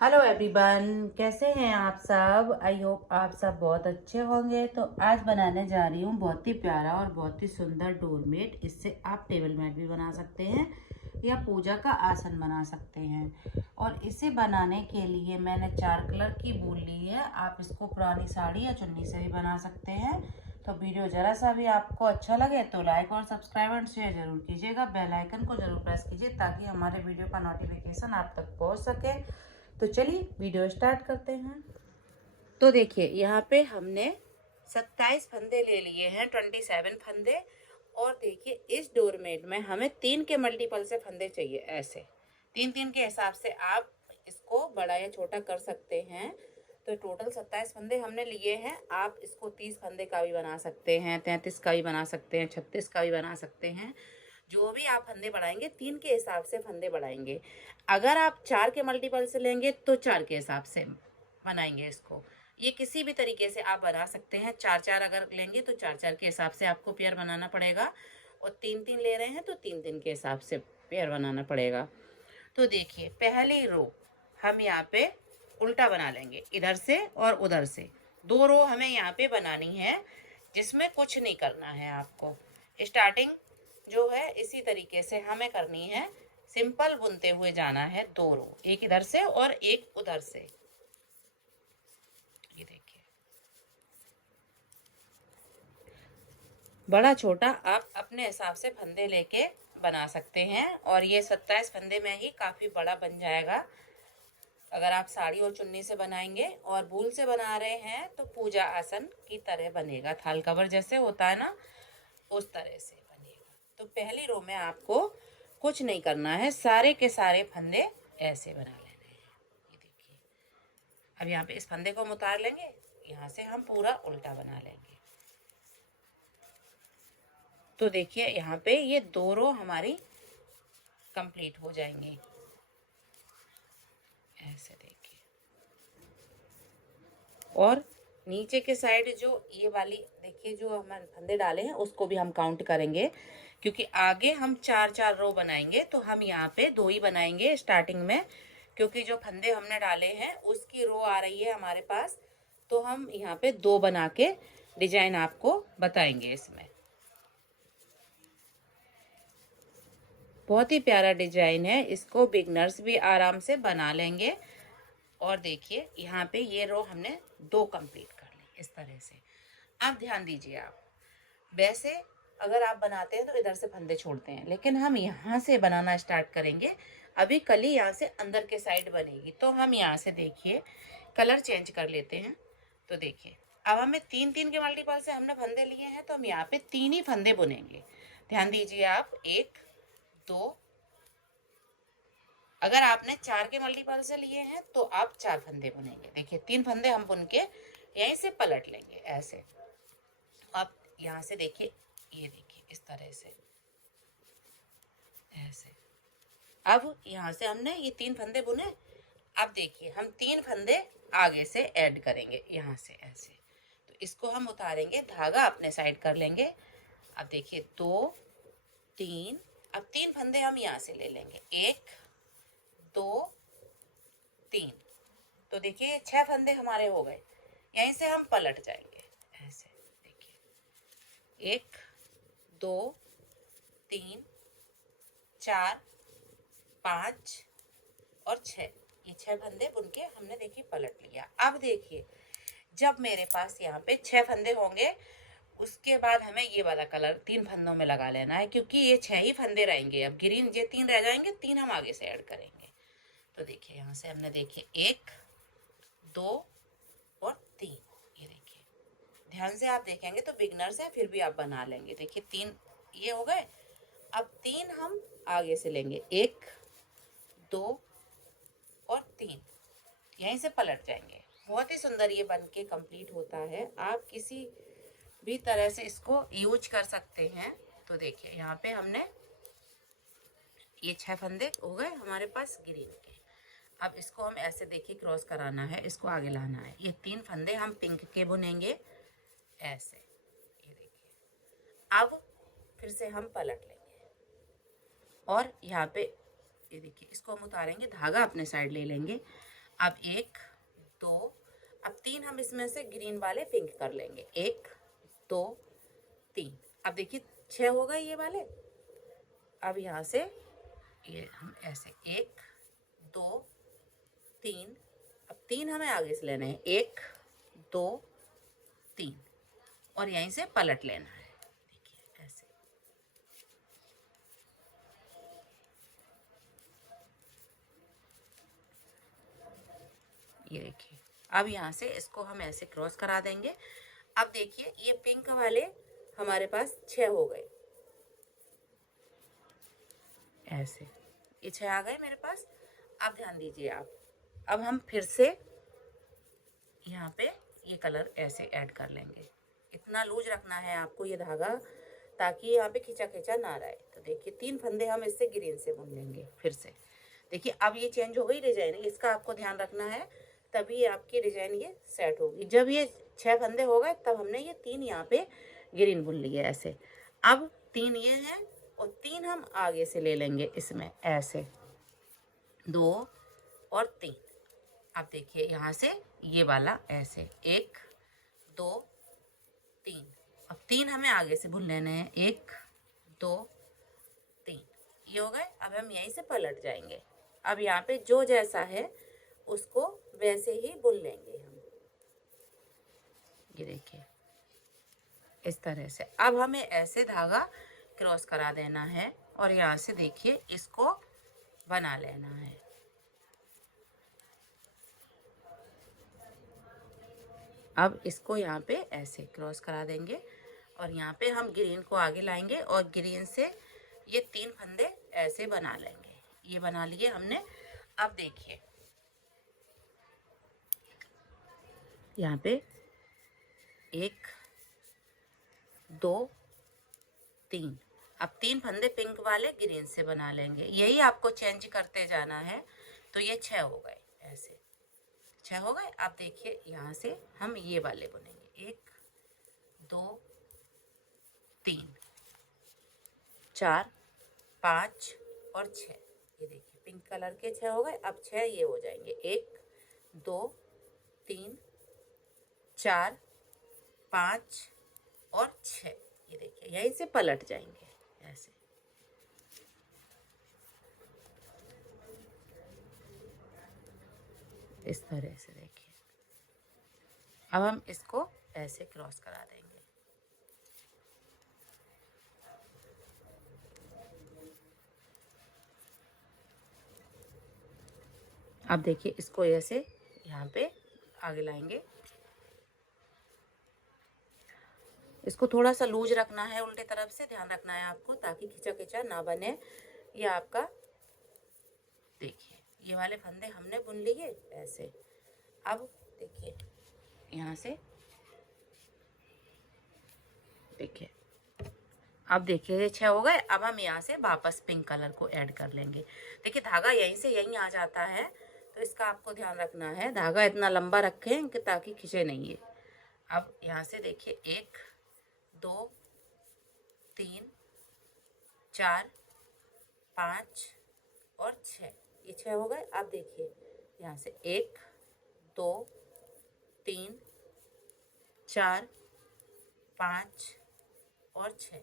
Hello everyone, कैसे हैं आप सब। आई होप आप सब बहुत अच्छे होंगे। तो आज बनाने जा रही हूँ बहुत ही प्यारा और बहुत ही सुंदर डोरमेट। इससे आप टेबल मैट भी बना सकते हैं या पूजा का आसन बना सकते हैं। और इसे बनाने के लिए मैंने 4 कलर की वूल ली है। आप इसको पुरानी साड़ी या चुन्नी से भी बना सकते हैं। तो वीडियो जरा सा भी आपको अच्छा लगे तो लाइक और सब्सक्राइब और शेयर जरूर कीजिएगा। बेल आइकन को जरूर प्रेस कीजिए ताकि हमारे वीडियो का नोटिफिकेशन आप तक पहुंच सके। तो चलिए वीडियो स्टार्ट करते हैं। तो देखिए यहाँ पे हमने 27 फंदे ले लिए हैं, 27 फंदे। और देखिए इस डोरमेट में हमें 3 के मल्टीपल से फंदे चाहिए। ऐसे 3-3 के हिसाब से आप इसको बड़ा या छोटा कर सकते हैं। तो टोटल 27 फंदे हमने लिए हैं। आप इसको 30 फंदे का भी बना सकते हैं, 33 का भी बना सकते हैं, 36 का भी बना सकते हैं। जो भी आप फंदे बढ़ाएंगे 3 के हिसाब से फंदे बढ़ाएंगे। अगर आप 4 के मल्टीपल से लेंगे तो 4 के हिसाब से बनाएंगे इसको। ये किसी भी तरीके से आप बना सकते हैं। 4-4 अगर लेंगे तो 4-4 के हिसाब से आपको पेयर बनाना पड़ेगा। और 3-3 ले रहे हैं तो 3-3 के हिसाब से पेयर बनाना पड़ेगा। तो देखिए पहली रो हम यहाँ पे उल्टा बना लेंगे, इधर से और उधर से। 2 रो हमें यहाँ पे बनानी है जिसमें कुछ नहीं करना है आपको। स्टार्टिंग जो है इसी तरीके से हमें करनी है। सिंपल बुनते हुए जाना है। 2 रो, एक इधर से और एक उधर से। ये देखिए, बड़ा छोटा आप अपने हिसाब से फंदे लेके बना सकते हैं। और ये 27 फंदे में ही काफी बड़ा बन जाएगा। अगर आप साड़ी और चुन्नी से बनाएंगे और वूल से बना रहे हैं तो पूजा आसन की तरह बनेगा। थाल कवर जैसे होता है ना, उस तरह से बनेगा। तो पहली रो में आपको कुछ नहीं करना है, सारे के सारे फंदे ऐसे बना लेने हैं। ये देखिए, अब यहाँ पे इस फंदे को हम उतार लेंगे, यहाँ से हम पूरा उल्टा बना लेंगे। तो देखिए यहाँ पे ये 2 रो हमारी कंप्लीट हो जाएंगी। ऐसे देखिए, और नीचे के साइड जो ये वाली देखिए जो हमने फंदे डाले हैं उसको भी हम काउंट करेंगे, क्योंकि आगे हम 4-4 रो बनाएंगे। तो हम यहाँ पे 2 ही बनाएंगे स्टार्टिंग में, क्योंकि जो फंदे हमने डाले हैं उसकी रो आ रही है हमारे पास। तो हम यहाँ पे 2 बना के डिजाइन आपको बताएंगे। इसमें बहुत ही प्यारा डिजाइन है, इसको बिगनर्स भी आराम से बना लेंगे। और देखिए यहाँ पे ये रो हमने 2 कंप्लीट कर ली इस तरह से। अब ध्यान दीजिए, आप वैसे अगर आप बनाते हैं तो इधर से फंदे छोड़ते हैं, लेकिन हम यहाँ से बनाना स्टार्ट करेंगे। अभी कली यहाँ से अंदर के साइड बनेगी। तो हम यहाँ से देखिए कलर चेंज कर लेते हैं। तो देखिए अब हमें 3-3 के मल्टीपल से हमने फंदे लिए हैं, तो हम यहाँ पे 3 ही फंदे बुनेंगे। ध्यान दीजिए आप, 1 2। अगर आपने 4 के मल्टीपल से लिए हैं तो आप 4 फंदे बुनेंगे। देखिए 3 फंदे हम बुन के यहीं से पलट लेंगे ऐसे। आप यहाँ से देखिए, ये देखिए इस तरह से ऐसे। अब यहाँ से हमने ये 3 फंदे बुने। अब देखिए हम 3 फंदे आगे से ऐड करेंगे यहाँ से ऐसे। तो इसको हम उतारेंगे, धागा अपने साइड कर लेंगे। अब देखिए 2 3। अब 3 फंदे हम यहाँ से ले लेंगे, 1 2 3। तो देखिए 6 फंदे हमारे हो गए। यहीं से हम पलट जाएंगे ऐसे। देखिए 1 2 3 4 5 और 6। ये 6 फंदे बुन के हमने देखिए पलट लिया। अब देखिए जब मेरे पास यहाँ पे 6 फंदे होंगे, उसके बाद हमें ये वाला कलर 3 फंदों में लगा लेना है, क्योंकि ये 6 ही फंदे रहेंगे। अब ग्रीन ये 3 रह जाएंगे, 3 हम आगे से ऐड करेंगे। तो देखिए यहाँ से हमने देखिए 1 2 और 3। ये देखिए ध्यान से आप देखेंगे तो बिगनर्स है, फिर भी आप बना लेंगे। देखिए 3 ये हो गए। अब 3 हम आगे से लेंगे, 1 2 और 3। यहीं से पलट जाएंगे। बहुत ही सुंदर ये बन के कंप्लीट होता है। आप किसी भी तरह से इसको यूज कर सकते हैं। तो देखिए यहाँ पे हमने ये 6 फंदे हो गए हमारे पास ग्रीन के। अब इसको हम ऐसे देखिए क्रॉस कराना है, इसको आगे लाना है। ये 3 फंदे हम पिंक के बुनेंगे ऐसे। ये देखिए अब फिर से हम पलट लेंगे और यहाँ पे ये देखिए इसको हम उतारेंगे, धागा अपने साइड ले लेंगे। अब 1 2, अब 3 हम इसमें से ग्रीन वाले पिंक कर लेंगे। 1 2 3, अब देखिए 6 हो गए ये वाले। अब यहाँ से ये हम ऐसे 1 2 3, अब 3 हमें आगे से लेने हैं। 1 2 3 और यहीं से पलट लेना है। देखिए ऐसे। ये देखिए, अब यहाँ से इसको हम ऐसे क्रॉस करा देंगे। अब देखिए ये पिंक वाले हमारे पास 6 हो गए ऐसे। ये 6 आ गए मेरे पास। अब ध्यान दीजिए आप, अब हम फिर से यहाँ पे ये कलर ऐसे ऐड कर लेंगे। इतना लूज रखना है आपको ये धागा, ताकि यहाँ पे खिंचा खिंचा ना रहे। तो देखिए 3 फंदे हम इससे ग्रीन से बुन लेंगे फिर से। देखिए अब ये चेंज हो गई डिजाइन, इसका आपको ध्यान रखना है, तभी आपकी डिजाइन ये सेट होगी। जब ये 6 फंदे हो गए तब हमने ये 3 यहाँ पे ग्रीन बुन लिए ऐसे। अब 3 ये हैं और 3 हम आगे से ले लेंगे इसमें ऐसे, 2 और 3। अब देखिए यहाँ से ये वाला ऐसे 1 2 3, अब 3 हमें आगे से बुन लेने हैं। 1 2 3, ये हो गए। अब हम यहीं से पलट जाएंगे। अब यहाँ पे जो जैसा है उसको वैसे ही बुन लेंगे हम। ये देखिए इस तरह से। अब हमें ऐसे धागा क्रॉस करा देना है और यहाँ से देखिए इसको बना लेना है। अब इसको यहाँ पे ऐसे क्रॉस करा देंगे और यहाँ पे हम ग्रीन को आगे लाएंगे और ग्रीन से ये 3 फंदे ऐसे बना लेंगे। ये बना लिए हमने। अब देखिए यहाँ पे 1 2 3, अब 3 फंदे पिंक वाले ग्रीन से बना लेंगे। यही आपको चेंज करते जाना है। तो ये 6 हो गए ऐसे, 6 हो गए। अब देखिए यहाँ से हम ये वाले बुनेंगे। 1 2 3 4 5 और 6। ये देखिए पिंक कलर के 6 हो गए। अब 6 ये हो जाएंगे। 1 2 3 4 5 और 6। ये देखिए यहीं से पलट जाएंगे ऐसे। इस तरह से देखिए। अब हम इसको ऐसे क्रॉस करा देंगे। अब देखिए इसको ऐसे यहाँ पे आगे लाएंगे। इसको थोड़ा सा लूज रखना है, उल्टे तरफ से ध्यान रखना है आपको, ताकि खिंचा खिंचा ना बने। ये आपका देखिए ये वाले फंदे हमने बुन लिए ऐसे। अब देखिए यहाँ से देखिए, अब देखिए ये 6 हो गए। अब हम यहाँ से वापस पिंक कलर को ऐड कर लेंगे। देखिए धागा यहीं से यहीं आ जाता है, तो इसका आपको ध्यान रखना है। धागा इतना लंबा रखें कि ताकि खिंचे नहीं है। अब यहाँ से देखिए 1 2 3 4 5 और 6, ये 6 हो गए। अब देखिए यहाँ से 1 2 3 4 5 और 6।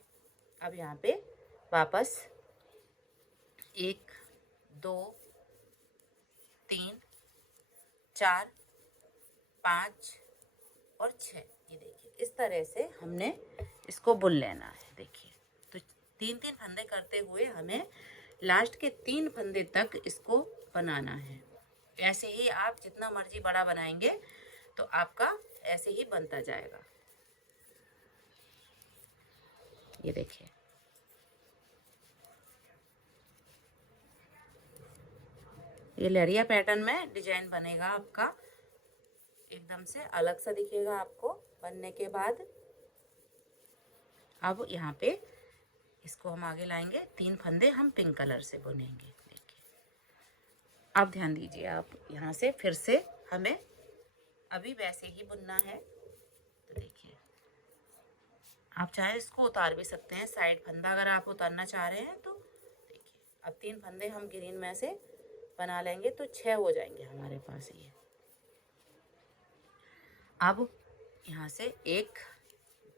अब यहाँ पे वापस 1 2 3 4 5 और 6। ये देखिए इस तरह से हमने इसको बुन लेना है। देखिए तो 3-3 फंदे करते हुए हमें लास्ट के 3 फंदे तक इसको बनाना है। ऐसे ही आप जितना मर्जी बड़ा बनाएंगे तो आपका ऐसे ही बनता जाएगा। ये देखिए ये लहरिया पैटर्न में डिजाइन बनेगा आपका, एकदम से अलग सा दिखेगा आपको बनने के बाद। अब यहाँ पे इसको हम आगे लाएंगे। 3 फंदे हम पिंक कलर से बुनेंगे। देखिए अब ध्यान दीजिए आप, यहाँ से फिर से हमें अभी वैसे ही बुनना है। तो देखिए आप चाहे इसको उतार भी सकते हैं, साइड फंदा अगर आप उतारना चाह रहे हैं तो। देखिए अब 3 फंदे हम ग्रीन में से बना लेंगे तो 6 हो जाएंगे हमारे पास ये। अब यहाँ से 1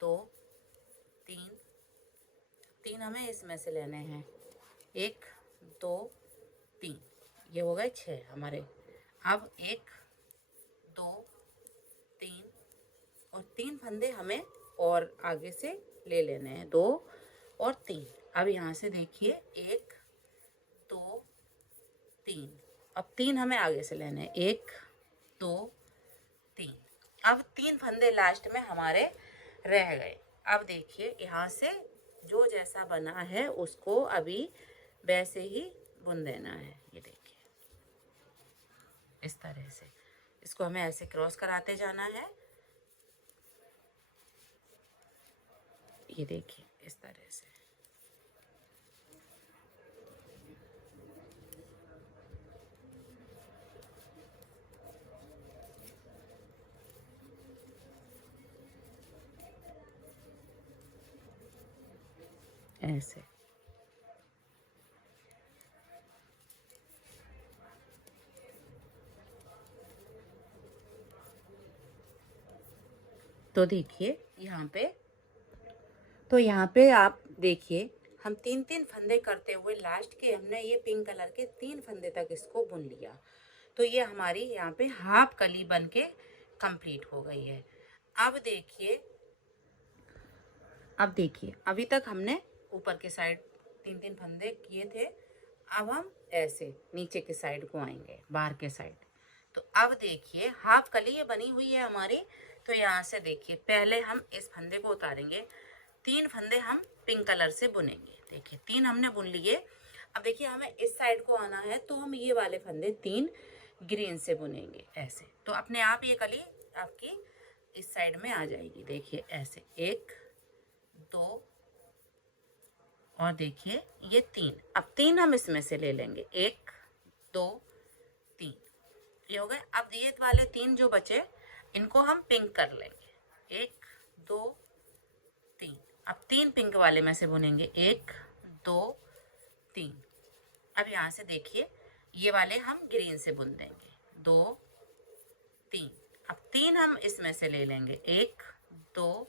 2 3, 3 हमें इसमें से लेने हैं, 1 2 3, ये हो गए 6 हमारे। अब 1 2 3 और 3 फंदे हमें और आगे से ले लेने हैं, 2 और 3। अब यहाँ से देखिए 1 2 3, अब 3 हमें आगे से लेने हैं, 1 2 3। अब 3 फंदे लास्ट में हमारे रह गए। अब देखिए यहाँ से जो जैसा बना है उसको अभी वैसे ही बुन देना है। ये देखिए इस तरह से इसको हमें ऐसे क्रॉस कराते जाना है। ये देखिए इस तरह से। ऐसे तो देखिए यहाँ पे आप देखिए हम 3-3 फंदे करते हुए लास्ट के हमने ये पिंक कलर के 3 फंदे तक इसको बुन लिया। तो ये हमारी यहाँ पे हाफ कली बन के कंप्लीट हो गई है। अब देखिए अभी तक हमने ऊपर के साइड 3-3 फंदे किए थे। अब हम ऐसे नीचे के साइड को आएंगे, बाहर के साइड। तो अब देखिए हाफ कली ये बनी हुई है हमारी। तो यहाँ से देखिए पहले हम इस फंदे को उतारेंगे, 3 फंदे हम पिंक कलर से बुनेंगे। देखिए 3 हमने बुन लिए। अब देखिए हमें इस साइड को आना है तो हम ये वाले फंदे 3 ग्रीन से बुनेंगे ऐसे। तो अपने आप ये कली आपकी इस साइड में आ जाएगी। देखिए ऐसे 1 2 और देखिए ये 3। अब 3 हम इसमें से ले लेंगे, 1 2 3, ये हो गए। अब ये वाले 3 जो बचे इनको हम पिंक कर लेंगे, 1 2 3। अब 3 पिंक वाले में से बुनेंगे, 1 2 3। अब यहाँ से देखिए ये वाले हम ग्रीन से बुन देंगे, 2 3। अब 3 हम इसमें से ले लेंगे, 1 2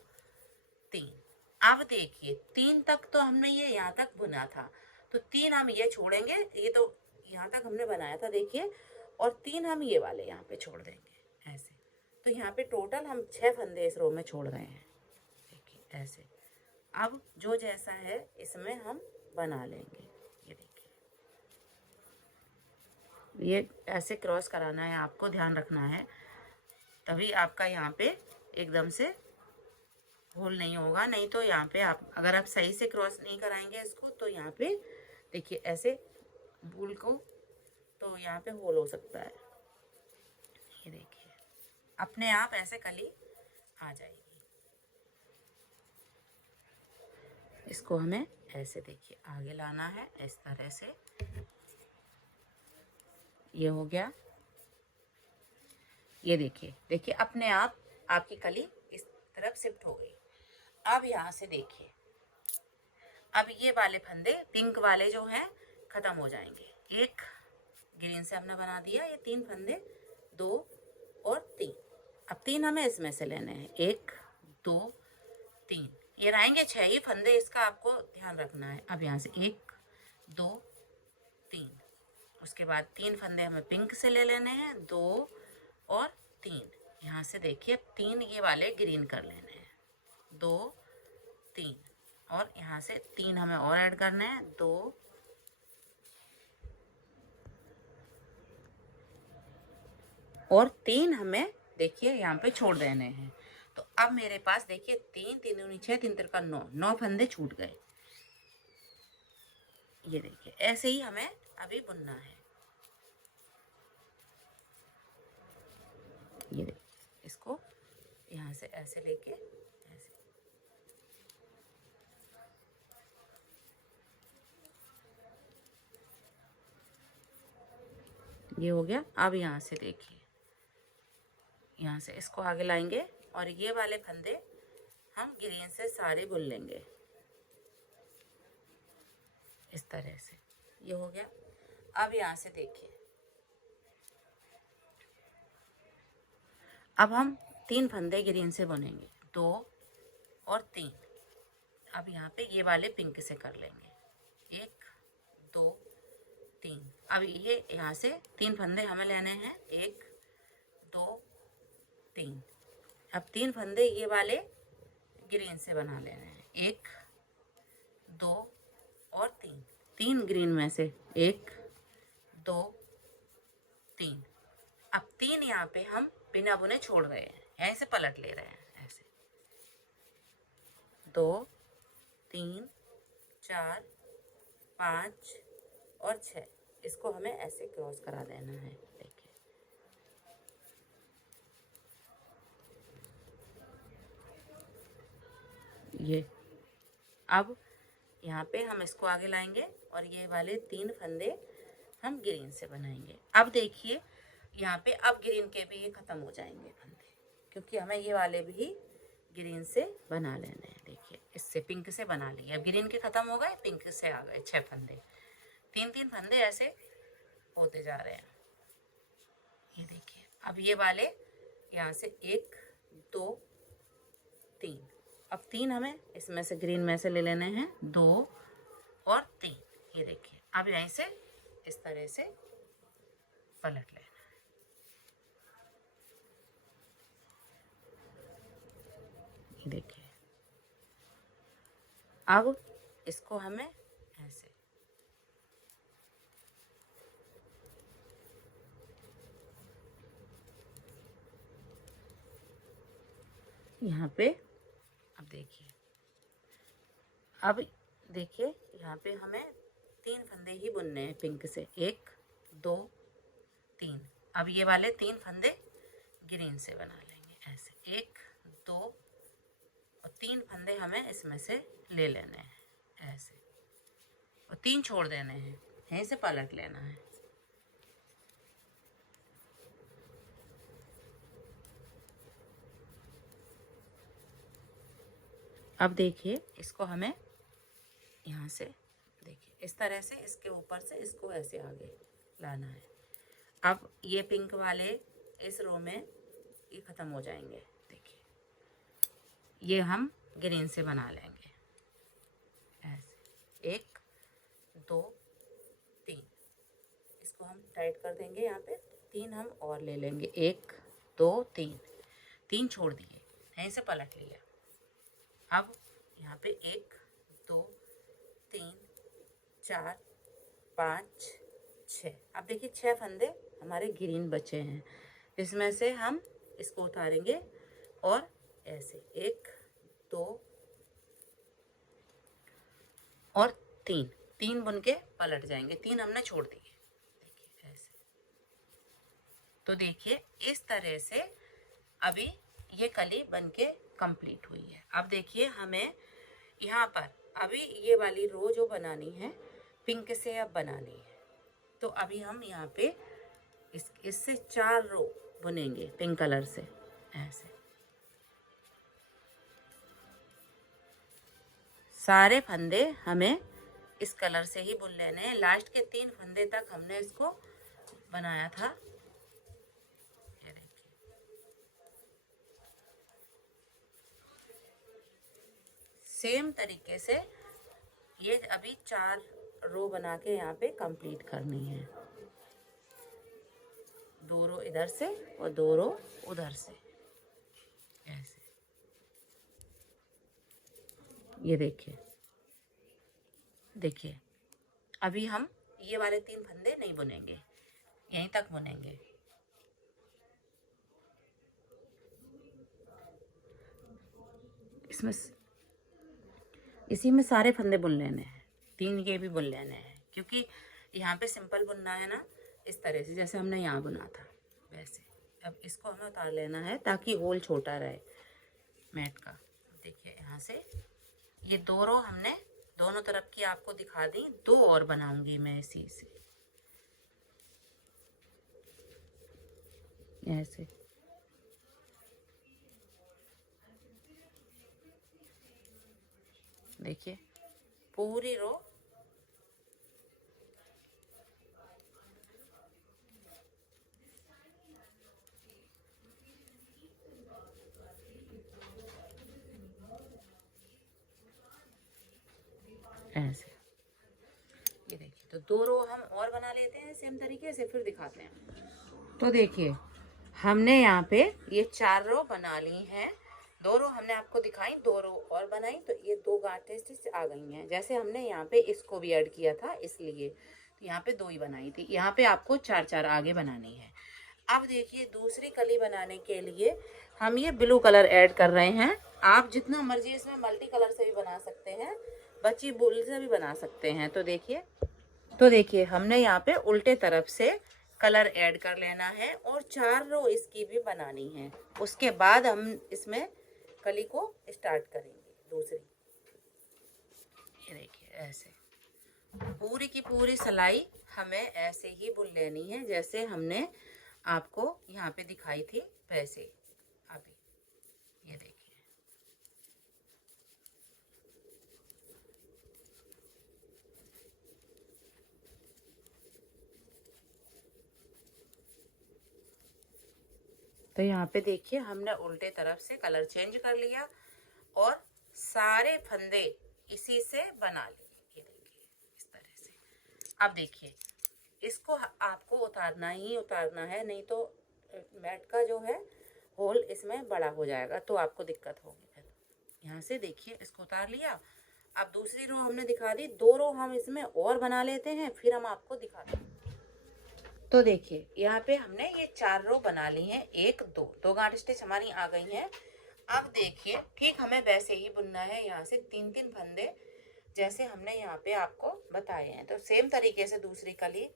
3। अब देखिए 3 तक तो हमने ये यहाँ तक बुना था, तो 3 हम ये छोड़ेंगे, ये तो यहाँ तक हमने बनाया था देखिए, और 3 हम ये वाले यहाँ पे छोड़ देंगे ऐसे। तो यहाँ पे टोटल हम 6 फंदे इस रो में छोड़ रहे हैं। देखिए ऐसे। अब जो जैसा है इसमें हम बना लेंगे। ये देखिए ये ऐसे क्रॉस कराना है, आपको ध्यान रखना है, तभी आपका यहाँ पे एकदम से होल नहीं होगा। नहीं तो यहाँ पे अगर आप सही से क्रॉस नहीं कराएंगे इसको तो यहाँ पे देखिए ऐसे बूल को तो यहाँ पे होल हो सकता है। ये देखिए अपने आप ऐसे कली आ जाएगी। इसको हमें ऐसे देखिए आगे लाना है इस तरह से। ये हो गया। ये देखिए अपने आप आपकी कली इस तरफ शिफ्ट हो गई। अब यहाँ से देखिए अब ये वाले फंदे पिंक वाले जो हैं खत्म हो जाएंगे। 1 ग्रीन से हमने बना दिया, ये 3 फंदे 2 और 3। अब 3 हमें इसमें से लेने हैं, 1 2 3। ये रहेंगे 6 ही फंदे, इसका आपको ध्यान रखना है। अब यहाँ से 1 2 3, उसके बाद 3 फंदे हमें पिंक से ले लेने हैं, 2 और 3। यहाँ से देखिए 3 ये वाले ग्रीन कर लेने हैं, 2 3, और यहाँ से 3 हमें और ऐड करने हैं, 2 और 3 हमें देखिए यहाँ पे छोड़ देने हैं। तो अब मेरे पास देखिए 3 3 दूनी 6, 3 तिरका 9 फंदे छूट गए। ये देखिए ऐसे ही हमें अभी बुनना है। ये देखिए इसको यहाँ से ऐसे लेके ऐसे। ये हो गया। अब यहाँ से देखिए यहाँ से इसको आगे लाएंगे और ये वाले फंदे हम ग्रीन से सारे बुन लेंगे इस तरह से। ये हो गया। अब यहाँ से देखिए अब हम 3 फंदे ग्रीन से बुनेंगे, 2 और 3। अब यहाँ पे ये वाले पिंक से कर लेंगे, 1 2 3। अब ये यहाँ से 3 फंदे हमें लेने हैं, 1 2 3। अब 3 फंदे ये वाले ग्रीन से बना लेने हैं, 1 2 और 3। 3 ग्रीन में से 1 2 3। अब 3 यहाँ पे हम बिना बुने छोड़ रहे हैं, ऐसे पलट ले रहे हैं, ऐसे 2 3 4 5 और 6। इसको हमें ऐसे क्रॉस करा देना है। देखिए ये, अब यहाँ पे हम इसको आगे लाएंगे और ये वाले 3 फंदे हम ग्रीन से बनाएंगे। अब देखिए यहाँ पे अब ग्रीन के भी ये ख़त्म हो जाएंगे फंदे, क्योंकि हमें ये वाले भी ग्रीन से बना लेने हैं। देखिए इससे पिंक से बना लिए, अब ग्रीन के ख़त्म हो गए, पिंक से आ गए 6 फंदे। 3 फंदे ऐसे होते जा रहे हैं। ये देखिए अब ये वाले यहाँ से 1 2 3। अब 3 हमें इसमें से ग्रीन में से ले लेने हैं, 2 और 3। ये देखिए अब यहीं से इस तरह से पलट लेना है। ये देखिए अब इसको हमें ऐसे, यहाँ पे अब देखिए, अब देखिए यहाँ पे हमें 3 फंदे ही बुनने हैं पिंक से, 1 2 3। अब ये वाले 3 फंदे ग्रीन से बना लेंगे, ऐसे 1 2 और 3 फंदे हमें इसमें से ले लेने हैं ऐसे, और 3 छोड़ देने हैं, यहीं से पलट लेना है। अब देखिए इसको हमें यहाँ से, देखिए इस तरह से इसके ऊपर से इसको ऐसे आगे लाना है। अब ये पिंक वाले इस रो में ये ख़त्म हो जाएंगे। देखिए ये हम ग्रीन से बना लेंगे ऐसे, 1 2 3। इसको हम टाइट कर देंगे, यहाँ पे 3 हम और ले लेंगे, 1 2 3। 3 छोड़ दिए, यहीं से पलट लिया। अब यहाँ पे 1 2 3 4 5 6। अब देखिए 6 फंदे हमारे ग्रीन बचे हैं, इसमें से हम इसको उतारेंगे और ऐसे 1 2 और 3 बुन के पलट जाएंगे। 3 हमने छोड़ दिए, देखिए ऐसे। तो देखिए इस तरह से अभी ये कली बन के कंप्लीट हुई है। अब देखिए हमें यहाँ पर अभी ये वाली रो जो बनानी है पिंक से अब बनानी है, तो अभी हम यहाँ पे इससे 4 रो बुनेंगे पिंक कलर से ऐसे। सारे फंदे हमें इस कलर से ही बुन लेने हैं। लास्ट के 3 फंदे तक हमने इसको बनाया था। ये देखिए सेम तरीके से ये अभी 4 रो बना के यहाँ पे कंप्लीट करनी है। 2 रो इधर से और 2 रो उधर से ऐसे। ये देखिए, देखिए अभी हम ये वाले 3 फंदे नहीं बुनेंगे, यहीं तक बुनेंगे। इसमें इसी में सारे फंदे बुन लेने हैं, 3 ये भी बुन लेने हैं, क्योंकि यहाँ पे सिंपल बुनना है ना, इस तरह से जैसे हमने यहाँ बुना था वैसे। अब इसको हमें उतार लेना है ताकि होल छोटा रहे मैट का। देखिए यहाँ से ये 2 रो हमने दोनों तरफ की आपको दिखा दी, 2 और बनाऊंगी मैं इसी से ऐसे। देखिए पूरी रो 2 रो हम और बना लेते हैं सेम तरीके से, फिर दिखाते हैं। तो देखिए हमने यहाँ पे ये 4 रो बना ली हैं। 2 रो हमने आपको दिखाई, 2 रो और बनाई, तो ये 2 गांठें स्टिच आ गई हैं। जैसे हमने यहाँ पे इसको भी ऐड किया था इसलिए, तो यहाँ पे 2 ही बनाई थी, यहाँ पे आपको 4-4 आगे बनानी है। अब देखिए दूसरी कली बनाने के लिए हम ये ब्लू कलर ऐड कर रहे हैं। आप जितना मर्जी इसमें मल्टी कलर से भी बना सकते हैं, बची बूल से भी बना सकते हैं। तो देखिए हमने यहाँ पे उल्टे तरफ से कलर ऐड कर लेना है और 4 रो इसकी भी बनानी है। उसके बाद हम इसमें कली को स्टार्ट करेंगे दूसरी। ये देखिए ऐसे पूरी की पूरी सिलाई हमें ऐसे ही बुन लेनी है जैसे हमने आपको यहाँ पे दिखाई थी वैसे। अभी ये देखिए तो यहाँ पे देखिए हमने उल्टे तरफ से कलर चेंज कर लिया और सारे फंदे इसी से बना लिए। ये देखिए इस तरह से। अब देखिए इसको आपको उतारना ही उतारना है, नहीं तो मैट का जो है होल इसमें बड़ा हो जाएगा तो आपको दिक्कत होगी। फिर यहाँ से देखिए इसको उतार लिया। अब दूसरी रो हमने दिखा दी, 2 रो हम इसमें और बना लेते हैं, फिर हम आपको दिखाते हैं। तो देखिए यहाँ पे हमने ये 4 रो बना ली हैं, 1 2 गांठ स्टिच हमारी आ गई हैं। अब देखिए ठीक हमें वैसे ही बुनना है, यहाँ से 3-3 फंदे जैसे हमने यहाँ पे आपको बताए हैं। तो सेम तरीके से दूसरी कली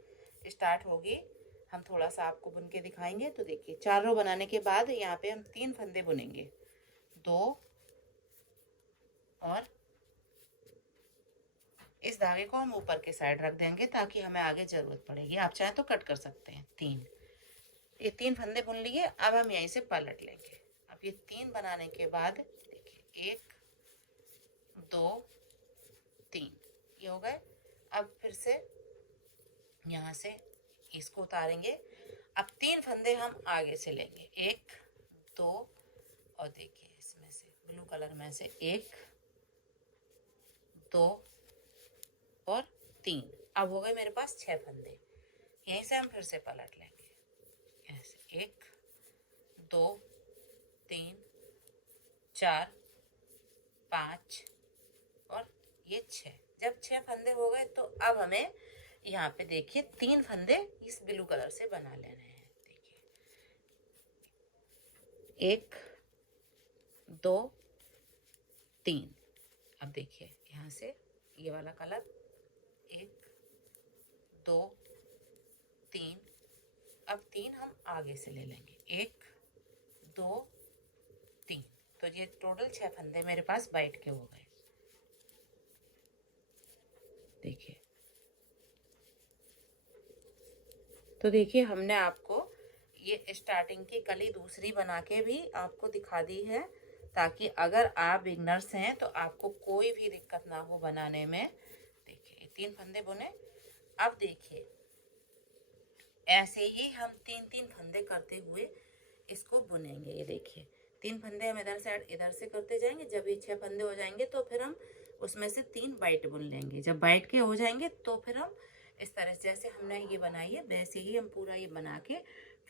स्टार्ट होगी। हम थोड़ा सा आपको बुन के दिखाएंगे। तो देखिए 4 रो बनाने के बाद यहाँ पे हम 3 फंदे बुनेंगे, 2 और इस धागे को हम ऊपर के साइड रख देंगे ताकि हमें आगे जरूरत पड़ेगी। आप चाहे तो कट कर सकते हैं। 3 ये 3 फंदे बुन लिए। अब हम यहीं से पलट लेंगे। अब ये 3 बनाने के बाद देखिए 1 2 3 ये हो गए। अब फिर से यहाँ से इसको उतारेंगे। अब 3 फंदे हम आगे से लेंगे, 1 2 और देखिए इसमें से ब्लू कलर में से 1 2 और 3। अब हो गए मेरे पास 6 फंदे। यहीं से हम फिर से पलट लेंगे ऐसे 1 2 3 4 5 और ये 6। जब 6 फंदे हो गए तो अब हमें यहाँ पे देखिए 3 फंदे इस ब्लू कलर से बना लेने हैं। देखिए 1 2 3। अब देखिए यहाँ से ये वाला कलर 1 2 3। अब 3 हम आगे से ले लेंगे, 1 2 3। तो ये टोटल 6 फंदे मेरे पास वाइट के हो गए। देखिए तो देखिए हमने आपको ये स्टार्टिंग की कली दूसरी बना के भी आपको दिखा दी है, ताकि अगर आप बिगनर्स हैं तो आपको कोई भी दिक्कत ना हो बनाने में। देखिए 3 फंदे बुने। अब देखिए ऐसे ही हम 3-3 फंदे करते हुए इसको बुनेंगे। ये देखिए 3 फंदे हम इधर से करते जाएंगे। जब ये 6 फंदे हो जाएंगे तो फिर हम उसमें से 3 वाइट बुन लेंगे। जब वाइट के हो जाएंगे तो फिर हम इस तरह से जैसे हमने ये बनाई है वैसे ही हम पूरा ये बना के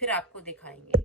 फिर आपको दिखाएंगे।